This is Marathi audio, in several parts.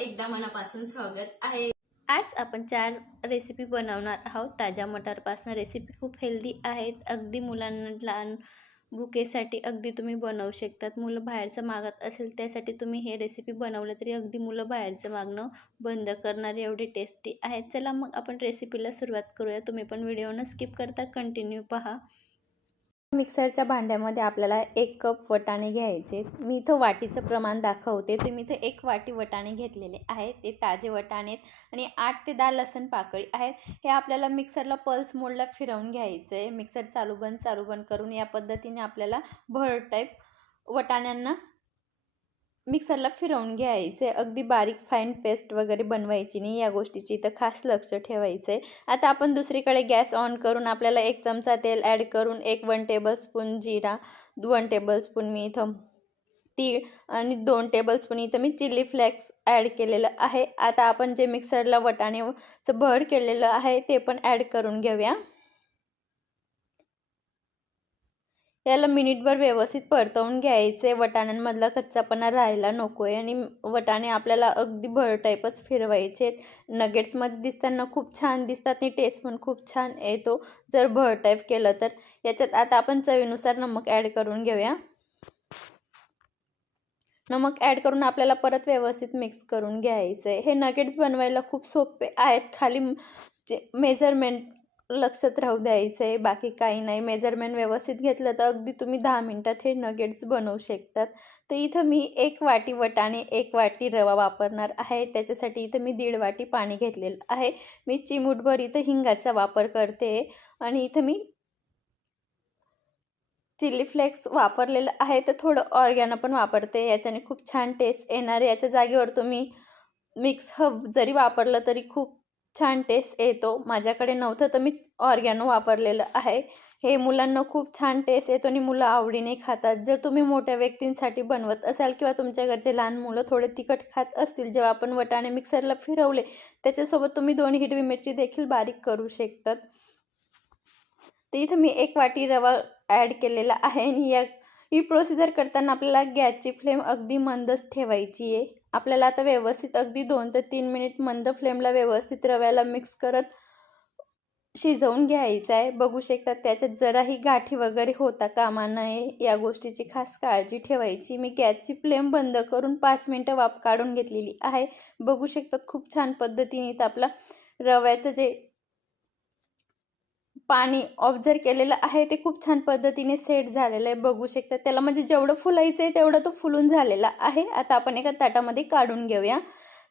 एकदा मनापासून स्वागत आहे. आज आपण चार रेसिपी बनवणार आहोत. ताज्या मटारपासून रेसिपी खूप हेल्दी आहेत. अगदी मुलांना लहान भुकेसाठी अगदी तुम्ही बनवू शकतात. मुलं बाहेरचं मागत असेल त्यासाठी तुम्ही हे रेसिपी बनवलं तरी अगदी मुलं बाहेरचं मागणं बंद करणार एवढी टेस्टी आहेत चला मग आपण रेसिपीला सुरुवात करूया. तुम्ही पण व्हिडिओनं स्किप करता कंटिन्यू पहा. मिक्सरच्या भांड्यामध्ये आपल्याला एक कप वटाणे घ्यायचे. मी इथं वाटीचं प्रमाण दाखवते. तर मी इथं एक वाटी वटाणे घेतलेले आहेत. ते ताजे वटाणे आहेत आणि आठ ते दहा लसण पाकळी आहेत. हे आपल्याला मिक्सरला पल्स मोडला फिरवून घ्यायचं. आहे मिक्सर चालू बंद चालू बंद करून या पद्धतीने आपल्याला भर टाईप वटाण्यांना मिक्सरला फिरवून घ्यायचे. अगदी बारीक फाईन पेस्ट वगैरे बनवायची नाही या गोष्टीची इथं खास लक्ष ठेवायचं आहे आता आपण दुसरीकडे गॅस ऑन करून आपल्याला एक चमचा तेल ॲड करून एक वन टेबलस्पून जिरा वन टेबलस्पून मी इथं तीळ आणि दोन टेबलस्पून इथं मी चिली फ्लेक्स ॲड केलेलं आहे. आता आपण जे मिक्सरला वटाणेचं भर केलेलं आहे ते पण ॲड करून घेऊया. याला मिनिटभर व्यवस्थित परतवून घ्यायचे. वटाण्यांमधला कच्चापणा राहायला नको आहे आणि वटाणे आपल्याला अगदी भर टाईपच फिरवायचे. नगेट्समध्ये दिसताना खूप छान दिसतात आणि टेस्ट पण खूप छान येतो. जर भर टाईप केलं तर. याच्यात आता आपण चवीनुसार नमक ॲड करून घेऊया. नमक ॲड करून आपल्याला परत व्यवस्थित मिक्स करून घ्यायचं आहे हे नगेट्स बनवायला खूप सोपे आहेत. खाली जे मेजरमेंट लक्षात राहू द्यायचं आहे बाकी काही नाही. मेजरमेंट व्यवस्थित घेतलं तर अगदी तुम्ही दहा मिनटात हे नगेट्स बनवू शकतात. तर इथं मी एक वाटी वटाणे एक वाटी रवा वापरणार आहे. त्याच्यासाठी इथं मी दीड वाटी पाणी घेतलेलं आहे. मी चिमूटभर इथं हिंगाचा वापर करते आणि इथं मी चिली फ्लेक्स वापरलेलं आहे. तर थोडं ऑर्गॅनो पण वापरते. याच्याने खूप छान टेस्ट येणार. याच्या जागेवर तुम्ही मिक्स हब जरी वापरलं तरी खूप छान टेस्ट येतो. माझ्याकडे नव्हतं तर मी ऑर्गॅनो वापरलेलं आहे. हे मुलांना खूप छान टेस्ट येतो आणि मुलं आवडीने खातात. जर तुम्ही मोठ्या व्यक्तींसाठी बनवत असाल किंवा तुमच्या घरचे लहान मुलं थोडे तिखट खात असतील जेव्हा आपण वटाणे मिक्सरला फिरवले त्याच्यासोबत तुम्ही दोन हिरवी मिरची देखील बारीक करू शकतात. तर इथं मी एक वाटी रवा ॲड केलेला आहे आणि या ही प्रोसिजर करताना आपल्याला गॅसची फ्लेम अगदी मंदच ठेवायची आहे. आपल्याला आता व्यवस्थित अगदी दोन ते तीन मिनिट मंद फ्लेमला व्यवस्थित रव्याला मिक्स करत शिजवून घ्यायचं आहे. बघू शकतात त्याच्यात जराही गाठी वगैरे होता कामा नये या गोष्टीची खास काळजी ठेवायची. मी गॅसची फ्लेम बंद करून पाच मिनटं वाफ काढून घेतलेली आहे. बघू शकतात खूप छान पद्धतीने इथं आपला रव्याचं जे पाणी ऑब्झर्व केलेलं आहे. ते खूप छान पद्धतीने सेट झालेलं आहे. बघू शकता. त्याला म्हणजे जेवढं फुलायचं आहे तेवढं तो फुलून झालेला आहे. आता आपण एका ताटामध्ये काढून घेऊया.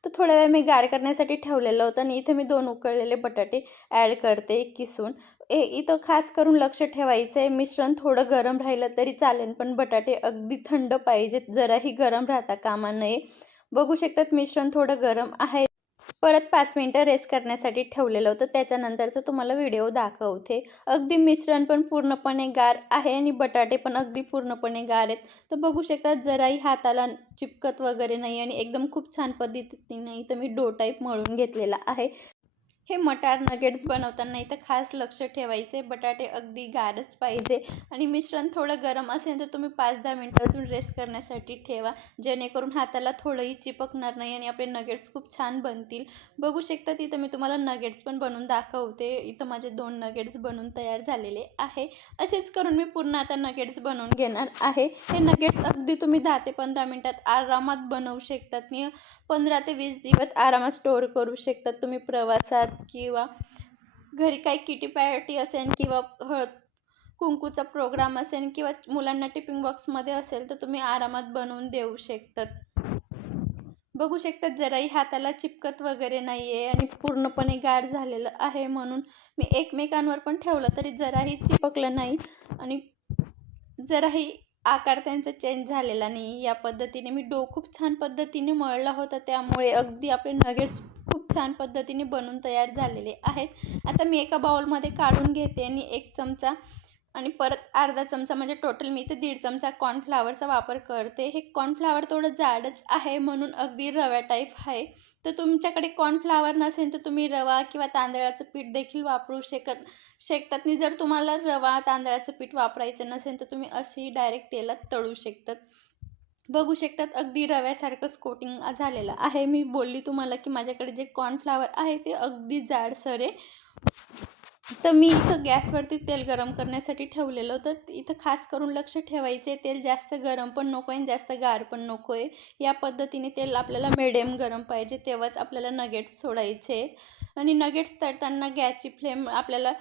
तर थोड्या वेळ मी गार करण्यासाठी ठेवलेलं होतं आणि इथे मी दोन उकळलेले बटाटे ॲड करते किसून. ए इथं खास करून लक्ष ठेवायचं आहे मिश्रण थोडं गरम राहिलं तरी चालेल पण बटाटे अगदी थंड पाहिजेत. जराही गरम राहता कामा नये. बघू शकतात मिश्रण थोडं गरम आहे. परत पाच मिनटं रेस्ट करण्यासाठी ठेवलेलं होतं. त्याच्यानंतरचं तुम्हाला व्हिडिओ दाखवते. अगदी मिश्रण पण पूर्णपणे गार आहे आणि बटाटे पण अगदी पूर्णपणे गार आहेत. तर बघू शकता जराही हाताला चिपकत वगैरे नाही आणि एकदम खूप छान पद्धतीने इथं मी डो टाईप मळून घेतलेला आहे. हे मटार नगेट्स बनवताना इथं खास लक्ष ठेवायचे. बटाटे अगदी गारच पाहिजे. आणि मिश्रण थोडं गरम असेल तर तुम्ही पाच दहा मिनटं अजून रेस्ट करण्यासाठी ठेवा. जेणेकरून हाताला थोडंही चिपकणार नाही आणि आपले नगेट्स खूप छान बनतील. बघू शकता तिथं मी तुम्हाला नगेट्स पण बनवून दाखवते. इथं माझे दोन नगेट्स बनवून तयार झालेले आहे. असेच करून मी पूर्ण आता नगेट्स बनवून घेणार आहे. हे नगेट्स अगदी तुम्ही दहा ते पंधरा मिनटात आरामात बनवू शकतात. पंधरा ते वीस दिवस आरामात स्टोअर करू शकतात तुम्ही प्रवासात किंवा घरी काही किटी पार्टी असेल किंवा हळद कुंकूचा प्रोग्राम असेल किंवा मुलांना टिफिन बॉक्समध्ये असेल तर तुम्ही आरामात बनवून देऊ शकतात बघू शकतात जराही हाताला चिपकत वगैरे नाही आहे आणि पूर्णपणे गार झालेलं आहे म्हणून मी एकमेकांवर पण ठेवलं तरी जराही चिपकलं नाही. आणि जराही आकार त्यांचा चेंज झालेला नाही. या पद्धतीने मी डो खूप छान पद्धतीने मळला होता. त्यामुळे अगदी आपले नगेट्स खूप छान पद्धतीने बनून तयार झालेले आहेत. आता मी एका बाउलमध्ये काढून घेते आणि एक चमचा आणि परत अर्धा चमचा म्हणजे टोटल मी इथे दीड चमचा कॉर्नफ्लावरचा वापर करते. हे कॉर्नफ्लावर थोडं जाडच आहे म्हणून अगदी रव्या टाईप आहे. तर तुमच्याकडे कॉर्नफ्लावर नसेल तर तुम्ही रवा किंवा तांदळाचं पीठ देखील वापरू शकत शकतात. आणि जर तुम्हाला रवा तांदळाचं पीठ वापरायचं नसेल तर तुम्ही अशी डायरेक्ट तेलात तळू शकतात. बघू शकतात अगदी रव्यासारखंच कोटिंग झालेलं आहे. मी बोलली तुम्हाला की माझ्याकडे जे कॉर्नफ्लावर आहे ते अगदी जाडसर आहे. तर मी इथं गॅसवरती तेल गरम करण्यासाठी ठेवलेलं होतं. इथं खास करून लक्ष ठेवायचे तेल जास्त गरम पण नको आहे आणि जास्त गार पण नको आहे या पद्धतीने तेल आपल्याला मिडियम गरम पाहिजे तेव्हाच आपल्याला नगेट्स सोडायचे. आणि नगेट्स तळताना गॅसची फ्लेम आपल्याला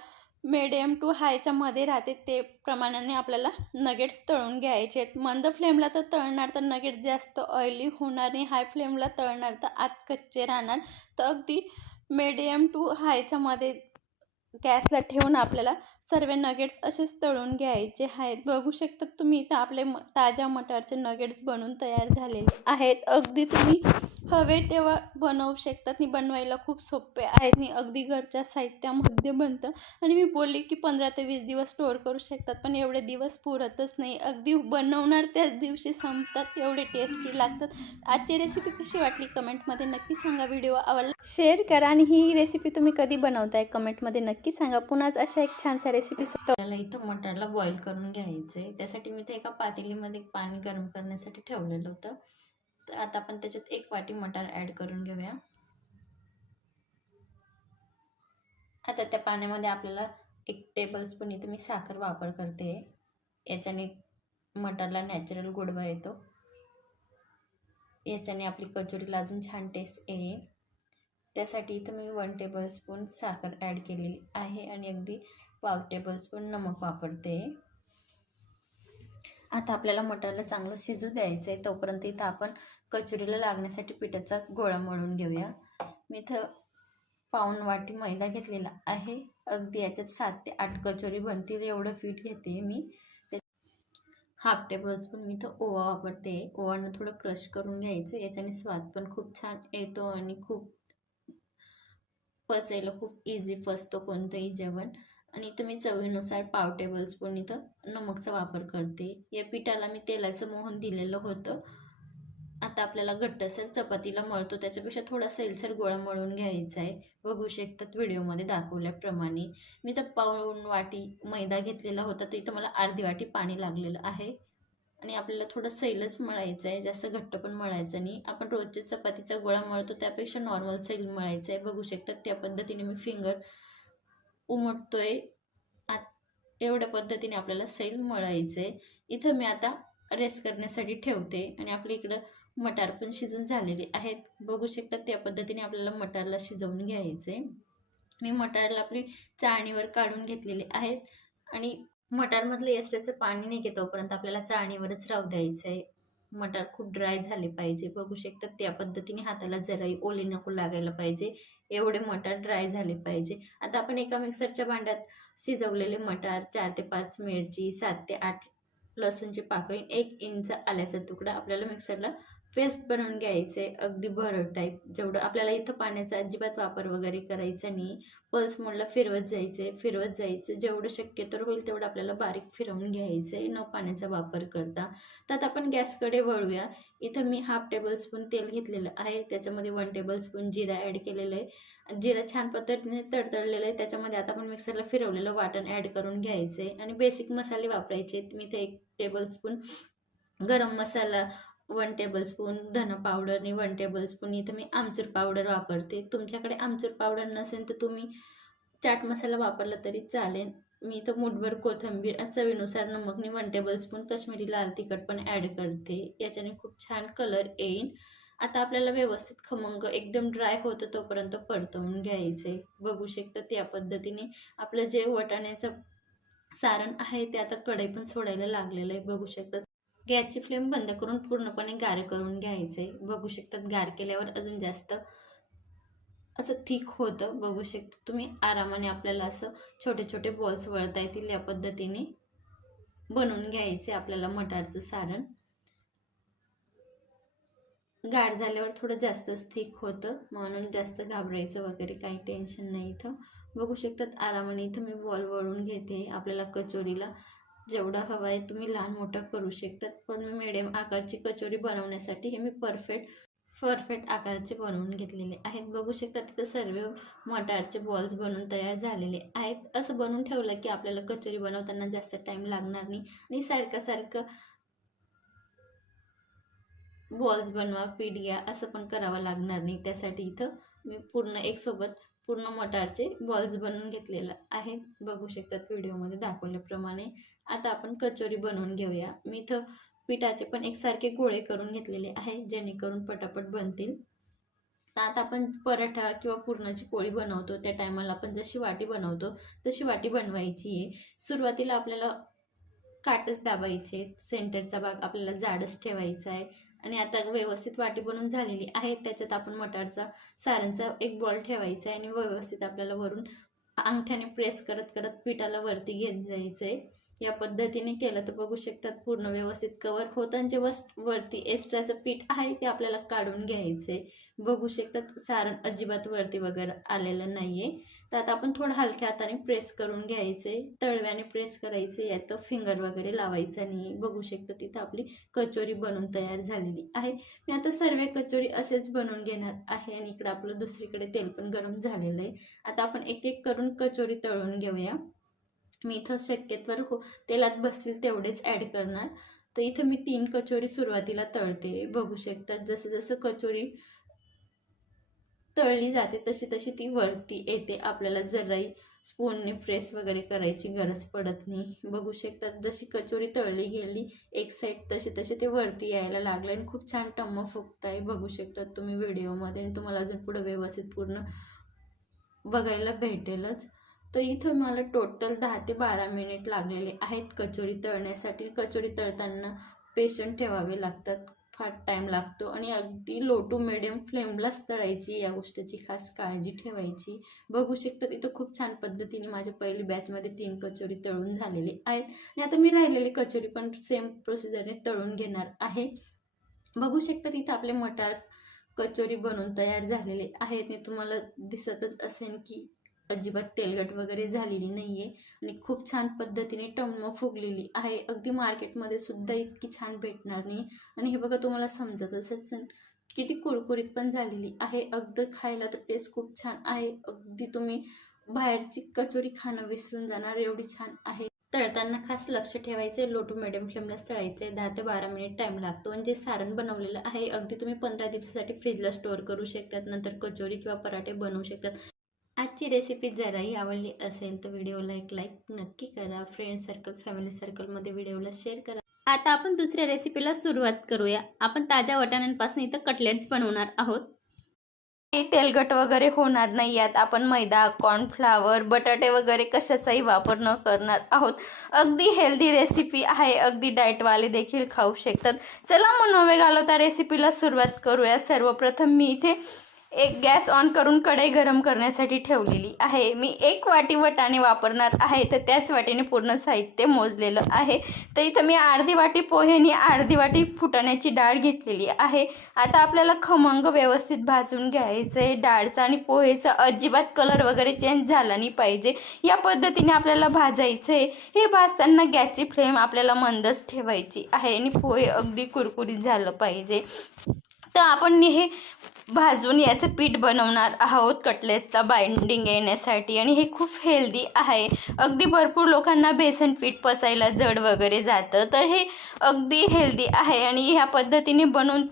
मिडियम टू हायच्या मध्ये राहते ते प्रमाणाने आपल्याला नगेट्स तळून घ्यायचे आहेत. मंद फ्लेमला तर तळणार तर नगेट्स जास्त ऑइली होणार नाही. हाय फ्लेमला तळणार तर आत कच्चे राहणार. तर अगदी मिडियम टू हायच्या मध्ये गॅसला ठेवून आपल्याला सर्व नगेट्स असेच तळून घ्यायचे आहेत. बघू शकता तुम्ही इथं आपले म ताज्या मटारचे नगेट्स बनवून तयार झालेले आहेत. अगदी तुम्ही हवे तेव्हा बनवू शकतात आणि बनवायला खूप सोपे आहेत. नी अगदी घरच्या साहित्यामध्ये बनतं. आणि मी बोलली की पंधरा ते वीस दिवस स्टोअर करू शकतात. पण एवढे दिवस पुरतच नाही. अगदी बनवणार त्याच दिवशी संपतात. एवढे टेस्टी लागतात. आजची रेसिपी कशी वाटली कमेंटमध्ये नक्की सांगा. व्हिडिओ आवडला शेअर करा. आणि ही रेसिपी तुम्ही कधी बनवताय? कमेंटमध्ये नक्की सांगा. पुन्हाच अशा एक छानसा रेसिपी आपल्याला इथं मटारला बॉईल करून घ्यायचं आहे त्यासाठी मी ते एका पातेलीमध्ये पाणी गरम करण्यासाठी ठेवलेलं होतं. तर आता आपण त्याच्यात एक वाटी मटार ॲड करून घेऊया. आता त्या पाण्यामध्ये आपल्याला एक टेबल स्पून इथं मी साखर वापर करते. याच्याने मटारला नॅचरल गोडवा येतो. याच्याने आपली कचोरीला अजून छान टेस्ट येईल. त्यासाठी इथं मी वन टेबल स्पून साखर ॲड केलेली आहे आणि अगदी पाव टेबलस्पून नमक वापरते. आता आपल्याला मटारला चांगलं शिजू द्यायचं आहे तोपर्यंत इथं आपण कचोरीला लागण्यासाठी पिठाचा गोळा मळून घेऊया. मी इथं पाऊन वाटी मैदा घेतलेला आहे. अगदी याच्यात सात ते आठ कचोरी बनतील एवढं पीठ घेते मी. हाफ टेबलस्पून मी इथं ओवा वापरते. ओवानं थोडं क्रश करून घ्यायचं याच्याने स्वाद पण खूप छान येतो आणि खूप पचायला खूप इझी पचतो कोणतंही जेवण. आणि इथं मी चवीनुसार पाव टेबल स्पून इथं नमकचा वापर करते. या पिठाला मी तेलाचं मोहन दिलेलं होतं. आता आपल्याला घट्टसर चपातीला मळतो. त्याच्यापेक्षा थोडा सैलसर गोळा मळून घ्यायचा आहे. बघू शकतात व्हिडिओमध्ये दाखवल्याप्रमाणे. मी तर पाऊन वाटी मैदा घेतलेला होता. तर इथं मला अर्धी वाटी पाणी लागलेलं आहे. आणि आपल्याला थोडं सैलच मळायचं आहे. जास्त घट्ट पण मळायचं नाही. आपण रोजच्या चपातीचा गोळा मळतो. त्यापेक्षा नॉर्मल सैल मळायचं आहे. बघू शकतात त्या पद्धतीने मी फिंगर उमटतोय. आत एवढ्या पद्धतीने आपल्याला सैल मळायचं आहे इथं मी आता रेस्ट करण्यासाठी ठेवते आणि आपल्या इकडं मटार पण शिजून झालेले आहेत. बघू शकतात त्या पद्धतीने आपल्याला मटारला शिजवून घ्यायचं आहे मी मटारला आपली चाळणीवर काढून घेतलेले आहेत आणि मटारमधलं एक्स्ट्राचं पाणी नाही घेतोपर्यंत आपल्याला चाळणीवरच राहू द्यायचं आहे मटार खूप ड्राय झाले पाहिजे. बघू शकतात त्या पद्धतीने हाताला जराही ओले नको लागायला पाहिजे. एवढे मटार ड्राय झाले पाहिजे. आता आपण एका मिक्सरच्या भांड्यात शिजवलेले मटार चार ते पाच मिरची सात ते आठ लसूणची पाकळी एक इंच आल्याचा तुकडा आपल्याला मिक्सरला पेस्ट बनवून घ्यायचं आहे अगदी भरड टाईप जेवढं आपल्याला इथं पाण्याचा अजिबात वापर वगैरे करायचा नाही. पल्स मोडला फिरवत जायचं आहे फिरवत जायचं. जेवढं शक्य तर होईल तेवढं आपल्याला बारीक फिरवून घ्यायचं आहे न पाण्याचा वापर करता. तर आपण गॅसकडे वळूया. इथं मी हाफ टेबल स्पून तेल घेतलेलं आहे. त्याच्यामध्ये वन टेबल स्पून जिरा ॲड केलेलं आहे. जिरा छान पद्धतीने तडतडलेलं आहे. त्याच्यामध्ये आता आपण मिक्सरला फिरवलेलं वाटण ॲड करून घ्यायचं आहे आणि बेसिक मसाले वापरायचे मी इथे एक टेबलस्पून गरम मसाला वन टेबलस्पून धन पावडर आणि वन टेबलस्पून इथं मी आमचूर पावडर वापरते. तुमच्याकडे आमचूर पावडर नसेल तर तुम्ही चाट मसाला वापरला तरी चालेल. मी इथं मुठभर कोथिंबीर चवीनुसार नमकनी वन टेबलस्पून कश्मीरी लाल तिखट पण ॲड करते. याच्याने खूप छान कलर येईल आता आपल्याला व्यवस्थित खमंग एकदम ड्राय होतं तोपर्यंत परतवून घ्यायचे. बघू शकतं त्या पद्धतीने आपलं जे वटाण्याचं सारण आहे ते आता कढई पण सोडायला लागलेलं आहे. बघू शकतात गॅसची फ्लेम बंद करून पूर्णपणे गार करून घ्यायचे. बघू शकतात गार केल्यावर अजून जास्त असं थिक होतं. बघू शकता तुम्ही आरामाने आपल्याला असं छोटे छोटे बॉल्स वळता येतील या पद्धतीने. बनवून घ्यायचे आपल्याला मटारचं सारण. गार झाल्यावर थोडं जास्तच थिक होतं. म्हणून जास्त घाबरायचं वगैरे काही टेन्शन नाही इथं. बघू शकतात आरामाने इथं मी बॉल वळून घेते. आपल्याला कचोरीला जेवढं हवं आहे तुम्ही लहान मोठं करू शकतात. पण मी मिडियम आकारची कचोरी बनवण्यासाठी हे मी परफेक्ट परफेक्ट आकारचे बनवून घेतलेले आहेत. बघू शकता तिथं सर्व मटारचे बॉल्स बनवून तयार झालेले आहेत. असं बनवून ठेवलं की आपल्याला कचोरी बनवताना जास्त टाईम लागणार नाही. आणि सारखं सारखं बॉल्स बनवा पीठ घ्या असं पण करावं लागणार नाही. त्यासाठी इथं मी पूर्ण एक सोबत पूर्ण मटारचे बॉल्स बनवून घेतलेलं आहे. बघू शकतात व्हिडिओमध्ये दाखवल्याप्रमाणे. आता आपण कचोरी बनवून घेऊया. मी इथं पिठाचे पण एकसारखे गोळे करून घेतलेले आहे जेणेकरून पटापट बनतील. आता आपण पराठा किंवा पुरणाची पोळी बनवतो. त्या टायमाला आपण जशी वाटी बनवतो तशी वाटी बनवायची आहे. सुरुवातीला आपल्याला काटच दाबायचे सेंटरचा भाग आपल्याला जाडच ठेवायचा आहे. आणि आता व्यवस्थित वाटी बनवून झालेली आहे. त्याच्यात आपण मटारचा सारांचा एक बॉल ठेवायचा आहे आणि व्यवस्थित आपल्याला वरून अंगठ्याने प्रेस करत करत पिठाला वरती घेत जायचं आहे या पद्धतीने केलं तर बघू शकतात पूर्ण व्यवस्थित कवर होतांचे आणि जे वस वरती एक्स्ट्राचं पीठ आहे ते आपल्याला काढून घ्यायचं आहे बघू शकतात सारण अजिबात वरती वगैरे आलेलं नाही आहे तर आता आपण थोडं हलक्या हाताने प्रेस करून घ्यायचे तळव्याने प्रेस करायचे यात फिंगर वगैरे लावायचं नाही. बघू शकता तिथं आपली कचोरी बनवून तयार झालेली आहे. मी आता सर्व कचोरी असेच बनवून घेणार आहे आणि इकडं आपलं दुसरीकडे तेल पण गरम झालेलं आहे. आता आपण एक एक करून कचोरी तळून घेऊया. मी इथं शक्यतोवर हो तेलात बसतील तेवढेच ॲड करणार. तर इथं मी तीन कचोरी सुरुवातीला तळते. बघू शकतात जसं जसं कचोरी तळली जाते तशी तशी ती वरती येते. आपल्याला जराही स्पूनने प्रेस वगैरे करायची गरज पडत नाही. बघू शकतात जशी कचोरी तळली गेली एक साईड तशी तशी ते वरती यायला लागलं आणि खूप छान टम्म फुगताय. बघू शकतात तुम्ही व्हिडिओमध्ये आणि तुम्हाला अजून पुढं व्यवस्थित पूर्ण बघायला भेटेलच. तर इथं मला टोटल दहा ते बारा मिनिट लागलेले आहेत. कचोरी तळण्यासाठी कचोरी तळताना पेशंट ठेवावे लागतात. फार टाईम लागतो आणि अगदी लो टू मिडियम फ्लेमलाच तळायची या गोष्टीची खास काळजी ठेवायची. बघू शकतात इथं खूप छान पद्धतीने माझ्या पहिली बॅचमध्ये तीन कचोरी तळून झालेले आहेत. आणि आता मी राहिलेली कचोरी पण सेम प्रोसिजरने तळून घेणार आहे. बघू शकतात इथं आपले मटार कचोरी बनवून तयार झालेले आहेत. आणि तुम्हाला दिसतच असेल की अजिबात तेलगट वगैरे झालेली नाही आहे आणि खूप छान पद्धतीने टम्म फुगलेली आहे. अगदी मार्केटमध्ये सुद्धा इतकी छान भेटणार नाही. आणि हे बघा तुम्हाला समजत असेल किती कुरकुरीत पण झालेली आहे. अगदी खायला तर टेस्ट खूप छान आहे. अगदी तुम्ही बाहेरची कचोरी खाणं विसरून जाणार एवढी छान आहे. तळताना खास लक्ष ठेवायचं लो टू मिडियम फ्लेमलाच तळायचं आहे दहा ते बारा मिनिट टाईम लागतो. आणि जे सारण बनवलेलं आहे अगदी तुम्ही पंधरा दिवसासाठी फ्रीजला स्टोअर करू शकतात. नंतर कचोरी किंवा पराठे बनवू शकतात. आजची रेसिपी जराही आवडली असेल तर व्हिडिओला एक लाईक नक्की करा. फ्रेंड सर्कल फॅमिली सर्कलमध्ये व्हिडिओला शेअर करा. आता आपण दुसऱ्या रेसिपीला सुरुवात करूया. आपण ताज्या वाटाण्यांपासून इथं कटलेट्स बनवणार आहोत. तेलगट वगैरे होणार नाही यात. आपण मैदा कॉर्नफ्लावर बटाटे वगैरे कशाचाही वापर न करणार आहोत. अगदी हेल्दी रेसिपी आहे. अगदी डाएटवाले देखील खाऊ शकतात. चला मग नवे घालवता रेसिपीला सुरुवात करूया. सर्वप्रथम मी इथे एक गॅस ऑन करून कढई गरम करण्यासाठी ठेवलेली आहे. मी एक वाटी वटाणे वापरणार आहे तर त्याच वाटीने पूर्ण साहित्य मोजलेलं आहे. तर इथं मी अर्धी वाटी पोहे आणि अर्धी वाटी फुटाण्याची डाळ घेतलेली आहे. आता आपल्याला खमंग व्यवस्थित भाजून घ्यायचं आहे डाळचा आणि पोहेचा अजिबात कलर वगैरे चेंज झाला नाही पाहिजे. या पद्धतीने आपल्याला भाजायचं आहे हे भाजताना गॅसची फ्लेम आपल्याला मंदच ठेवायची आहे आणि पोहे अगदी कुरकुरीत झालं पाहिजे. तर आपण हे भाजून याचं पीठ बनवणार आहोत कटलेटचा बाइंडिंग येण्यासाठी. आणि हे खूप हेल्दी आहे. अगदी भरपूर लोकांना बेसन पीठ पचायला जड वगैरे जातं. तर हे अगदी हेल्दी आहे. आणि ह्या पद्धतीने बनवून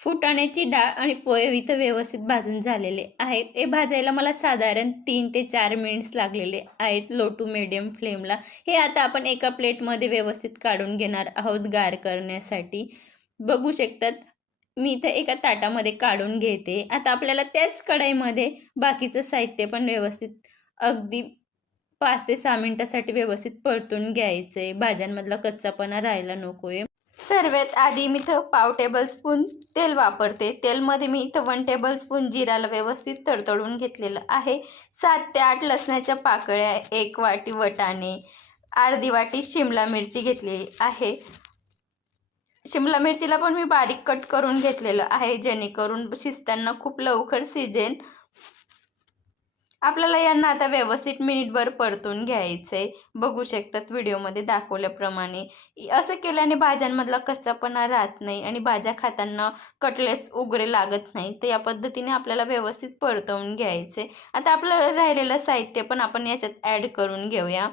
फुटाण्याची डाळ आणि पोहे इथं व्यवस्थित भाजून झालेले आहेत. हे भाजायला मला साधारण तीन ते चार मिनिट्स लागलेले आहेत लो टू मिडियम फ्लेमला हे आता आपण एका प्लेटमध्ये व्यवस्थित काढून घेणार आहोत गार करण्यासाठी. बघू शकतात मी इथं एका ताटामध्ये काढून घेते. आता आपल्याला त्याच कढाईमध्ये बाकीचं साहित्य पण व्यवस्थित अगदी पाच ते सहा मिनटासाठी व्यवस्थित परतून घ्यायचं आहे भाज्यांमधला कच्चापणा राहायला नको आहे सर्वात आधी मी इथं पाव टेबल स्पून तेल वापरते. तेलमध्ये मी इथं वन टेबल स्पून जिराला व्यवस्थित तडतडून घेतलेलं आहे. सात ते आठ लसणाच्या पाकळ्या एक वाटी वटाणे अर्धी वाटी शिमला मिरची घेतलेली आहे. शिमला मिरचीला पण मी बारीक कट करून घेतलेलं आहे जेणेकरून शिजताना खूप लवकर शिजेन. आपल्याला यांना आता व्यवस्थित मिनिटभर परतून घ्यायचं आहे बघू शकतात व्हिडिओमध्ये दाखवल्याप्रमाणे. असं केल्याने भाज्यांमधला कच्चापणा राहत नाही आणि भाज्या खाताना कटलेस उघडे लागत नाही. तर या पद्धतीने आपल्याला व्यवस्थित परतवून घ्यायचे आता आपलं राहिलेलं साहित्य पण आपण याच्यात ॲड करून घेऊया.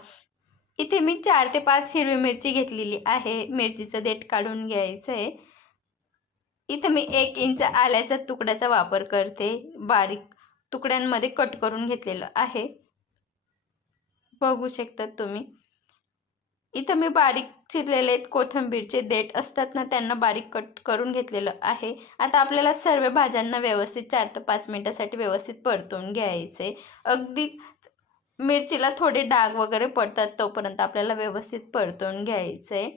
इथे मी चार ते पाच हिरवी मिरची घेतलेली आहे. मिरचीचं देठ काढून घ्यायचं आहे इथं मी एक इंच आल्याचा तुकड्याचा वापर करते. बारीक तुकड्यांमध्ये कट करून घेतलेलं आहे. बघू शकतात तुम्ही. इथं मी बारीक चिरलेले कोथिंबीरचे देठ असतात ना त्यांना बारीक कट करून घेतलेलं आहे. आता आपल्याला सर्व भाज्यांना व्यवस्थित चार ते पाच मिनटासाठी व्यवस्थित परतून घ्यायचे अगदी मिरचीला थोडे डाग वगैरे पडतात तोपर्यंत आपल्याला व्यवस्थित परतून घ्यायचे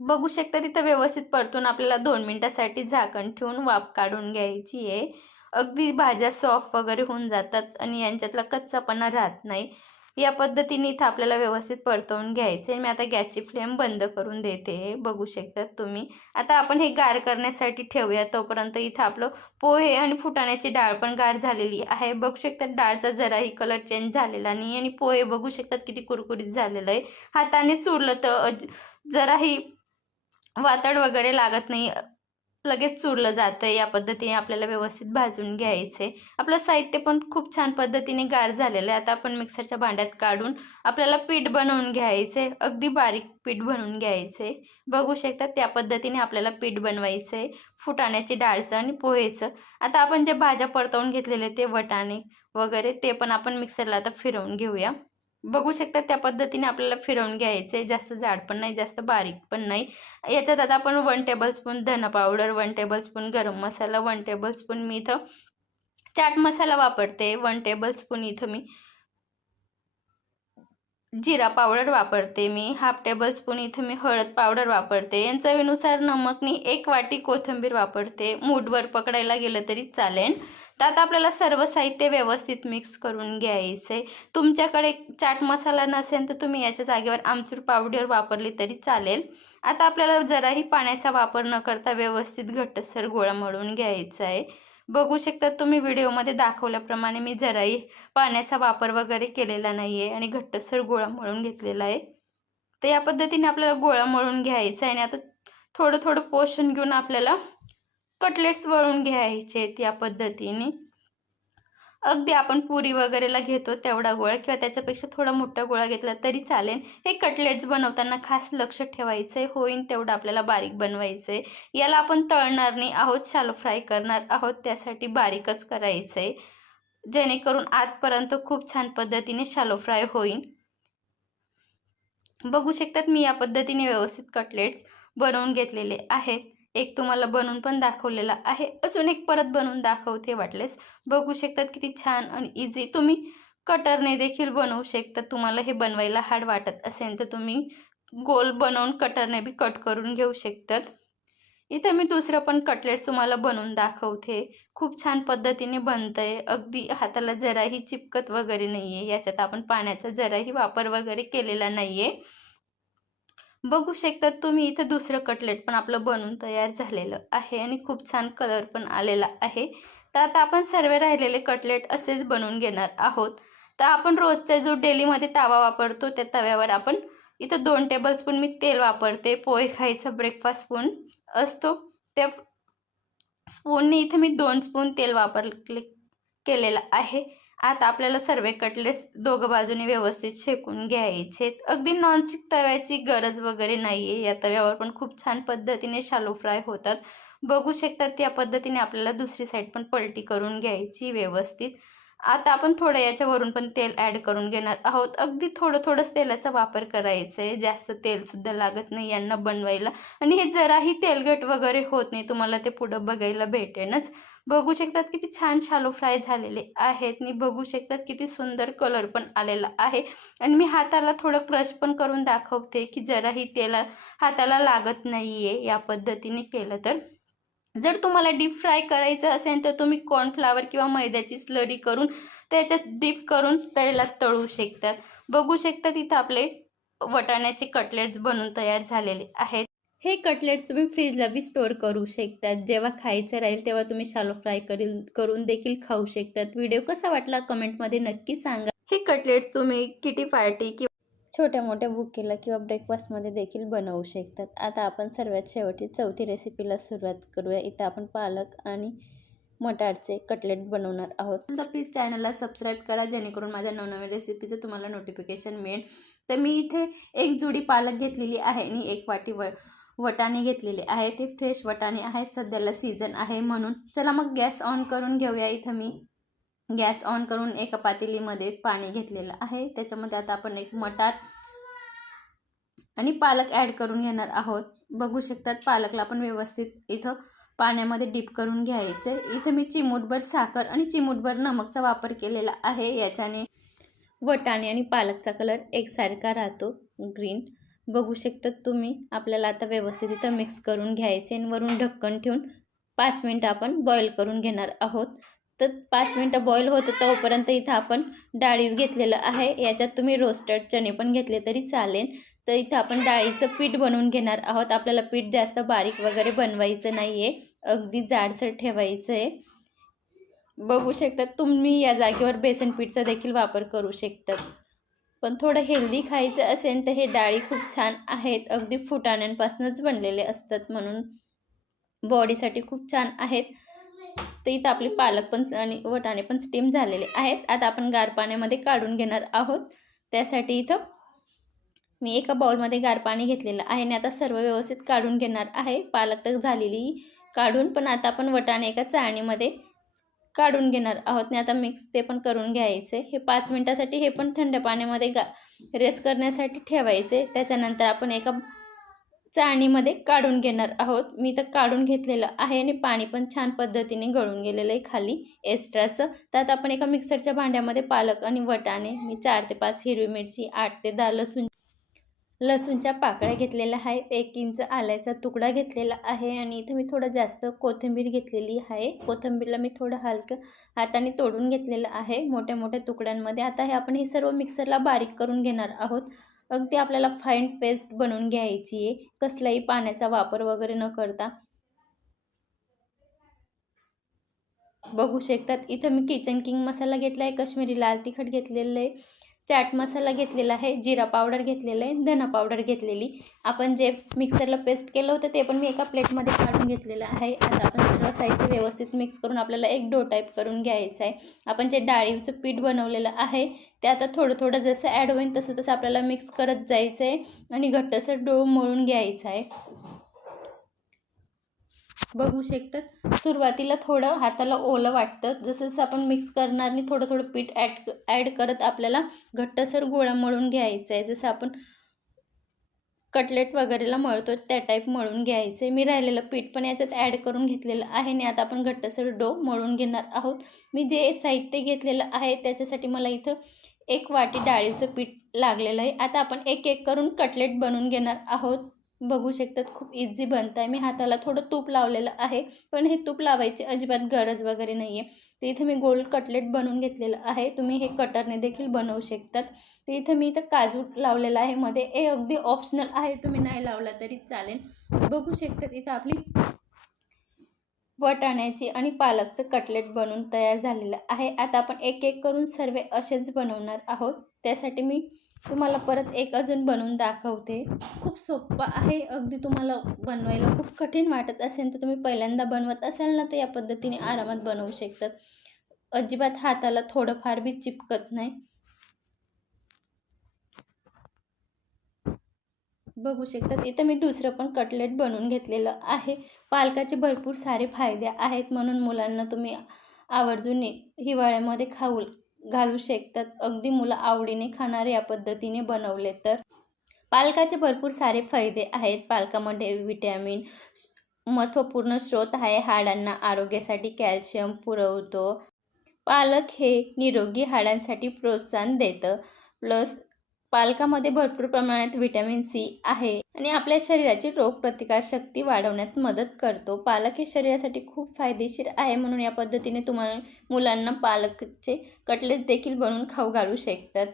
बघू शकता तिथं व्यवस्थित परतून आपल्याला दोन मिनटासाठी झाकण ठेवून वाफ काढून घ्यायची आहे अगदी भाज्या सॉफ्ट वगैरे होऊन जातात आणि यांच्यातला कच्चापणा राहत नाही. या पद्धतीने इथं आपल्याला व्यवस्थित परतवून घ्यायचे मी आता गॅसची फ्लेम बंद करून देते. बघू शकतात तुम्ही. आता आपण हे गार करण्यासाठी ठेवूया. तोपर्यंत इथं आपलं पोहे आणि फुटाण्याची डाळ पण गार झालेली आहे. बघू शकतात डाळचा जराही कलर चेंज झालेला नाही आणि पोहे बघू शकतात किती कुरकुरीत झालेलं आहे. हाताने चुरलं तर जराही वातड वगैरे लागत नाही. लगेच चुरलं जातं या पद्धतीने आपल्याला व्यवस्थित भाजून घ्यायचे आपलं साहित्य पण खूप छान पद्धतीने गार झालेलं आहे. आता आपण मिक्सरच्या भांड्यात काढून आपल्याला पीठ बनवून घ्यायचे अगदी बारीक पीठ बनवून घ्यायचे बघू शकता त्या पद्धतीने आपल्याला पीठ बनवायचं आहे फुटाण्याची डाळचं आणि पोहेचं. आता आपण जे भाज्या परतवून घेतलेले ते वटाणे वगैरे ते पण आपण मिक्सरला आता फिरवून घेऊया. बघू शकता त्या पद्धतीने आपल्याला फिरवून घ्यायचे जास्त जाड पण नाही जास्त बारीक पण नाही. याच्यात आता आपण वन टेबलस्पून धन पावडर वन टेबलस्पून गरम मसाला वन टेबलस्पून मी इथं चाट मसाला वापरते. वन टेबलस्पून इथं मी जिरा पावडर वापरते मी. हाफ टेबलस्पून इथं मी हळद पावडर वापरते. आणि नमक मी एक वाटी कोथिंबीर वापरते. मूठभर पकडायला गेलं तरी चालेल. तर आता आपल्याला सर्व साहित्य व्यवस्थित मिक्स करून घ्यायचे तुमच्याकडे चाट मसाला नसेल तर तुम्ही याच्या जागेवर आमचूर पावडर वापरली तरी चालेल. आता आपल्याला जराही पाण्याचा वापर न करता व्यवस्थित घट्टसर गोळा मळून घ्यायचा आहे बघू शकता तुम्ही व्हिडिओमध्ये दाखवल्याप्रमाणे मी जराही पाण्याचा वापर वगैरे केलेला नाही आहे आणि घट्टसर गोळा मळून घेतलेला आहे. तर या पद्धतीने आपल्याला गोळा मळून घ्यायचा आहे आणि आता थोडं थोडं पोषण घेऊन आपल्याला कटलेट्स वळून घ्यायचे आहेत या पद्धतीने. अगदी आपण पुरी वगैरेला घेतो तेवढा गोळा किंवा त्याच्यापेक्षा थोडा मोठा गोळा घेतला तरी चालेल. हे कटलेट्स बनवताना खास लक्ष ठेवायचं आहे होईन तेवढं आपल्याला बारीक बनवायचं आहे याला आपण तळणार नाही आहोत शालो फ्राय करणार आहोत त्यासाठी बारीकच करायचं आहे जेणेकरून आजपर्यंत खूप छान पद्धतीने शालो फ्राय होईल बघू शकतात मी या पद्धतीने व्यवस्थित कटलेट्स बनवून घेतलेले आहेत. एक तुम्हाला बनवून पण दाखवलेला आहे. अजून एक परत बनवून दाखवते वाटलेस. बघू शकतात किती छान आणि इझी तुम्ही कटरने देखील बनवू शकता. तुम्हाला हे बनवायला हार्ड वाटत असेल तर तुम्ही गोल बनवून कटरने बी कट करून घेऊ शकतात. इथं मी दुसरं पण कटलेट्स तुम्हाला बनवून दाखवते. खूप छान पद्धतीने बनतं आहे अगदी हाताला जराही चिपकत वगैरे नाही आहे याच्यात आपण पाण्याचा जराही वापर वगैरे केलेला नाही आहे बघू शकतात तुम्ही इथं दुसरं कटलेट पण आपलं बनवून तयार झालेलं आहे आणि खूप छान कलर पण आलेला आहे. तर आता आपण सर्व राहिलेले कटलेट असेच बनवून घेणार आहोत. तर आपण रोजचा जो डेलीमध्ये तवा वापरतो त्या तव्यावर आपण इथं दोन टेबल स्पून मी तेल वापरते. पोहे खायचा ब्रेकफास्ट स्पून असतो. त्या स्पूनने इथं मी दोन स्पून तेल वापरले केलेलं आहे. आता आपल्याला सर्व कटलेट्स दोघं बाजूने व्यवस्थित शेकून घ्यायचे. अगदी नॉनस्टिक तव्याची गरज वगैरे नाही आहे या तव्यावर पण खूप छान पद्धतीने शालो फ्राय होतात. बघू शकतात त्या पद्धतीने आपल्याला दुसरी साईड पण पलटी करून घ्यायची व्यवस्थित. आता आपण थोडं याच्यावरून पण तेल ॲड करून घेणार आहोत. अगदी थोडं थोडंच तेलाचा वापर करायचा आहे जास्त तेलसुद्धा लागत नाही यांना बनवायला. आणि हे जराही तेलगट वगैरे होत नाही तुम्हाला ते पुढं बघायला भेटेनच. बघू शकतात किती छान शालो फ्राय झालेले आहेत. आणि बघू शकतात किती सुंदर कलर पण आलेला आहे. आणि मी हाताला थोडं क्रश पण करून दाखवते की जराही तेला हाताला लागत नाही आहे या पद्धतीने केलं तर. जर तुम्हाला डीप फ्राय करायचं असेल तर तुम्ही कॉर्नफ्लावर किंवा मैद्याची स्लरी करून त्याच्यात डीप करून तेला तळू शकतात बघू शकतात इथं आपले वटाण्याचे कटलेट्स बनून तयार झालेले आहेत. हे कटलेट्स तुम्ही फ्रीजला बी स्टोअर करू शकतात. जेव्हा खायचं राहील तेव्हा तुम्ही शालो फ्राय करील करून देखील खाऊ शकतात. व्हिडिओ कसा वाटला कमेंटमध्ये नक्की सांगा. हे कटलेट्स तुम्ही किटी पार्टी किंवा छोट्या मोठ्या बुकेला किंवा ब्रेकफास्टमध्ये देखील बनवू शकतात. आता आपण सर्वात शेवटी चौथी रेसिपीला सुरुवात करूया. इथं आपण पालक आणि मटारचे कटलेट बनवणार आहोत. तर प्लीज चॅनलला सबस्क्राईब करा जेणेकरून माझ्या नवनवीन रेसिपीचं तुम्हाला नोटिफिकेशन मिळेल. तर मी इथे एक जुडी पालक घेतलेली आहे आणि एक वाटी व वटाणे घेतलेले आहे. ते फ्रेश वटाणे आहेत. सध्याला सीझन आहे म्हणून. चला मग गॅस ऑन करून घेऊया इथं मी. गॅस ऑन करून एका पातेलीमध्ये पाणी घेतलेलं आहे. त्याच्यामध्ये आता आपण एक मटार आणि पालक ॲड करून घेणार आहोत. बघू शकतात पालकला आपण व्यवस्थित इथं पाण्यामध्ये डीप करून घ्यायचं. आहे इथं मी चिमूटभर साखर आणि चिमूटभर नमकचा वापर केलेला आहे. याच्याने वटाणे आणि पालकचा कलर एकसारखा राहतो. ग्रीन बघू शकतात तुम्ही. आपल्याला आता व्यवस्थित इथं मिक्स करून घ्यायचे आणि वरून ढक्कन ठेवून पाच मिनटं आपण बॉईल करून घेणार आहोत. तर पाच मिनटं बॉईल होतं तोपर्यंत इथं आपण डाळी घेतलेलं आहे. याच्यात तुम्ही रोस्टेड चणे पण घेतले तरी चालेल. तर इथं आपण डाळीचं पीठ बनवून घेणार आहोत. आपल्याला पीठ जास्त बारीक वगैरे बनवायचं नाही आहे अगदी जाडसर ठेवायचं आहे बघू शकतात तुम्ही या जागेवर बेसन पीठचा देखील वापर करू शकतात पण थोडं हेल्दी खायचं असेल तर हे डाळी खूप छान आहेत. अगदी फुटाण्यांपासूनच बनलेले असतात म्हणून बॉडीसाठी खूप छान आहेत. तर इथं आपली पालक पण आणि वटाणे पण स्टीम झालेले आहेत. आता आपण गार पाण्यामध्ये काढून घेणार आहोत. त्यासाठी इथं मी एका बाउलमध्ये गार पाणी घेतलेलं आहे आणि आता सर्व व्यवस्थित काढून घेणार आहे. पालक तर झालेली काढून पण आता आपण वटाणे एका चाळणीमध्ये काढून घेणार आहोत. आणि आता मिक्स ते पण करून घ्यायचे. हे पाच मिनटासाठी हे पण थंड पाण्यामध्ये गा रेस्ट करण्यासाठी ठेवायचे. त्याच्यानंतर आपण एका चाळणीमध्ये काढून घेणार आहोत. मी तर काढून घेतलेलं आहे आणि पाणी पण छान पद्धतीने गळून गेलेलं आहे खाली एक्स्ट्राचं त्यात आपण एका मिक्सरच्या भांड्यामध्ये पालक आणि वटाणे मी चार ते पाच हिरवी मिरची आठ ते दहा लसूण लसूणच्या पाकळ्या घेतलेल्या आहेत एक इंच आल्याचा तुकडा घेतलेला आहे आणि इथं मी थोडं जास्त कोथिंबीर घेतलेली आहे. कोथिंबीरला मी थोडं हलकं हाताने तोडून घेतलेलं आहे. मोठ्या मोठ्या तुकड्यांमध्ये. आता हे आपण हे सर्व मिक्सरला बारीक करून घेणार आहोत. अगदी आपल्याला फाईन पेस्ट बनवून घ्यायची आहे. कसलाही पाण्याचा वापर वगैरे न करता. बघू शकतात. इथं मी किचन किंग मसाला घेतला आहे कश्मीरी लाल तिखट घेतलेलं आहे. चाट मसाला घेतलेला आहे जिरा पावडर घेतलेला आहे धना पावडर घेतलेली. आपण जे मिक्सरला पेस्ट केलं होतं ते पण मी एका प्लेटमध्ये काढून घेतलेलं आहे. आता आपण सर्व साहित्य व्यवस्थित मिक्स करून आपल्याला एक डो टाईप करून घ्यायचं आहे. आपण जे डाळीचं पीठ बनवलेलं आहे ते आता थोडं थोडं जसं ॲड होईल तसं तसं आपल्याला मिक्स करत जायचं आहे आणि घट्टसर डो मळून घ्यायचा आहे. बघू शकतात. सुरुवातीला थोडं हाताला ओलं वाटतं. जसं जसं आपण मिक्स करणार आणि थोडं थोडं पीठ ॲड ॲड करत आपल्याला घट्टसर गोळा मळून घ्यायचं आहे. जसं आपण कटलेट वगैरेला मळतो त्या टाईप मळून घ्यायचं आहे मी राहिलेलं पीठ पण याच्यात ॲड करून घेतलेलं आहे आणि आता आपण घट्टसर डो मळून घेणार आहोत. मी जे साहित्य घेतलेलं आहे त्याच्यासाठी मला इथं एक वाटी डाळीचं पीठ लागलेलं आहे. आता आपण एक एक करून कटलेट बनवून घेणार आहोत. बघू शकतात खूप इझी बनत आहे मी हाताला थोडं तूप लावलेलं आहे पण हे तूप लावायची अजिबात गरज वगैरे नाही आहे तर इथं मी गोल्ड कटलेट बनवून घेतलेलं आहे. तुम्ही हे कटरने देखील बनवू शकतात. तर इथं मी इथं काजू लावलेला आहे. मध्ये हे अगदी ऑप्शनल आहे. तुम्ही नाही लावला तरी चालेल. बघू शकतात इथं आपली वटाण्याची आणि पालकचं कटलेट बनवून तयार झालेलं आहे. आता आपण एक एक करून सर्व असेच बनवणार आहोत. त्यासाठी मी तुम्हाला परत एक अजून बनवून दाखवते. खूप सोपं आहे अगदी तुम्हाला बनवायला खूप कठीण वाटत असेल तर तुम्ही पहिल्यांदा बनवत असाल ना तर या पद्धतीने आरामात बनवू शकतात अजिबात हाताला थोडंफार बी चिपकत नाही. बघू शकतात इथं मी दुसरं पण कटलेट बनवून घेतलेलं आहे. पालकाचे भरपूर सारे फायदे आहेत म्हणून मुलांना तुम्ही आवर्जून हिवाळ्यामध्ये खाऊ घालू शकतात. अगदी मुलं आवडीने खाणारे या पद्धतीने बनवले तर. पालकाचे भरपूर सारे फायदे आहेत. पालकामध्ये विटॅमिन महत्त्वपूर्ण स्रोत आहे. हाडांना आरोग्यासाठी कॅल्शियम पुरवतो. पालक हे निरोगी हाडांसाठी प्रोत्साहन देतं. प्लस पालकामध्ये भरपूर प्रमाणात विटॅमिन सी आहे. आणि आपल्या शरीराची रोगप्रतिकारशक्ती वाढवण्यात मदत करतो. पालक हे शरीरासाठी खूप फायदेशीर आहे म्हणून या पद्धतीने तुम्हाला मुलांना पालकचे कटलेट देखील बनवून खाऊ घालू शकतात.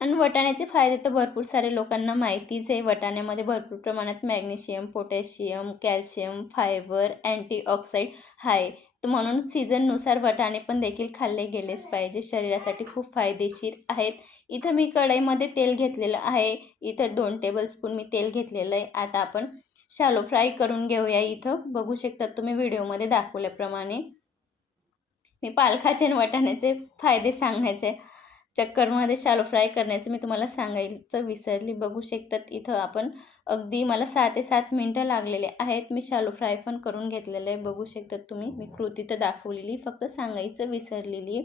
आणि वटाण्याचे फायदे तर भरपूर सारे लोकांना माहितीच आहे. वटाण्यामध्ये भरपूर प्रमाणात magnesium potassium calcium fibre antioxidant आहे. तर म्हणून सीझननुसार वटाणे पण देखील खाल्ले गेलेच पाहिजे. शरीरासाठी खूप फायदेशीर आहेत. इथं मी कढईमध्ये तेल घेतलेलं आहे. इथं दोन टेबलस्पून मी तेल घेतलेलं आहे. आता आपण शालो फ्राय करून घेऊया इथं. बघू शकतात तुम्ही व्हिडिओमध्ये दाखवल्याप्रमाणे. मी पालखाचे आणि वाटाण्याचे फायदे सांगण्याचे चक्करमध्ये शालो फ्राय करण्याचं मी तुम्हाला सांगायचं विसरली. बघू शकतात इथं आपण अगदी मला सहा ते सात मिनटं लागलेले आहेत. मी शालो फ्राय पण करून घेतलेलं आहे. बघू शकतात तुम्ही मी कृती तर दाखवलेली फक्त सांगायचं विसरलेली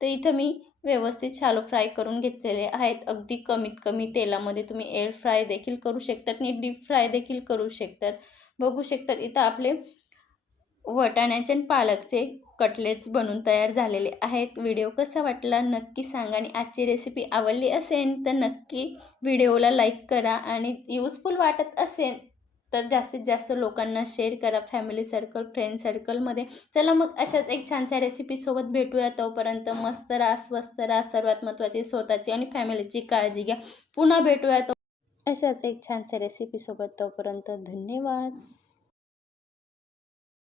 तर इथं मी व्यवस्थित शालो फ्राय करून घेतलेले आहेत. अगदी कमीत कमी तेलामध्ये तुम्ही एअर फ्राय देखील करू शकतात आणि डीप फ्राय देखील करू शकतात. बघू शकतात इथं आपले वटाण्याचे आणि पालकचे कटलेट्स बनून तयार झालेले आहेत. व्हिडिओ कसा वाटला नक्की सांगा आणि आजची रेसिपी आवडली असेल तर नक्की व्हिडिओला लाईक करा आणि यूजफुल वाटत असेल तर जास्तीत जास्त लोकांना शेअर करा. फॅमिली सर्कल फ्रेंड सर्कलमध्ये चला मग अशाच एक छानशा रेसिपीसोबत भेटूया. तोपर्यंत मस्त राहा स्वस्त राहा. सर्वात महत्त्वाची स्वतःची आणि फॅमिलीची काळजी घ्या. पुन्हा भेटूया. तो अशाच एक छानशा रेसिपीसोबत तोपर्यंत धन्यवाद.